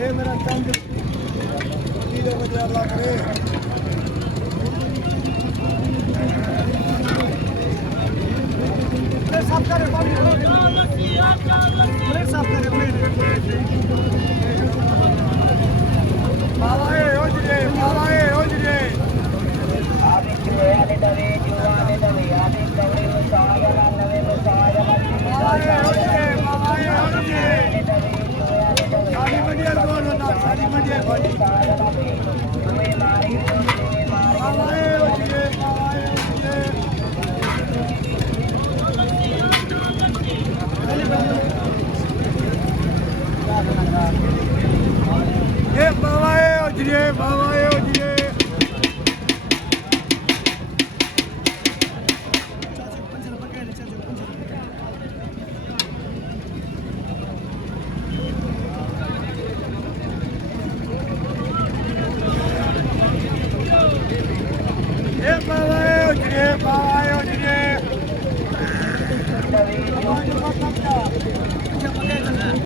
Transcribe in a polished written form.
ਇਹ ਮੇਰਾ ਚੰਦ ਜਿਹਦੇ ਵਜਾ ਲੱਗ ਰਹੇ ਇਹ ਸਭ ਕਰੇ ਪਾਣੀ ਇਹ ਸਭ ਕਰੇ ਬਾਬਾ ਏ ਓਜਰੇ ਆਦੇ ਚੋਏ ਆਦੇ ਦਵੇ ਜੁਆਨੇ ਦਵੇ ਆਦੇ ਕਵੜੇ ਮਸਾਜ ਵਾਲਾ ਨਵੇਂ ਮਸਾਜ ਬਾਬਾ ਏ ਓਜਰੇ ਆਦੇ ਦਵੇ ਜੋਏ ਆਦੇ ਦਵੇ ਸਾਡੀ ਮੰਡੀਆਂ ਕੋਲ ਨਾ ਸਾਡੀ ਮੰਡੀਆਂ ਕੋਲ ਤੁਮੇ ਮਾਰੀ ਬਾਬਾ ਏ ਓਜਰੇ ਇਹ ਬਾਬਾ ਏ ਓਜਰੇ ਬਾਬਾ ਏ ਓਜਰੇ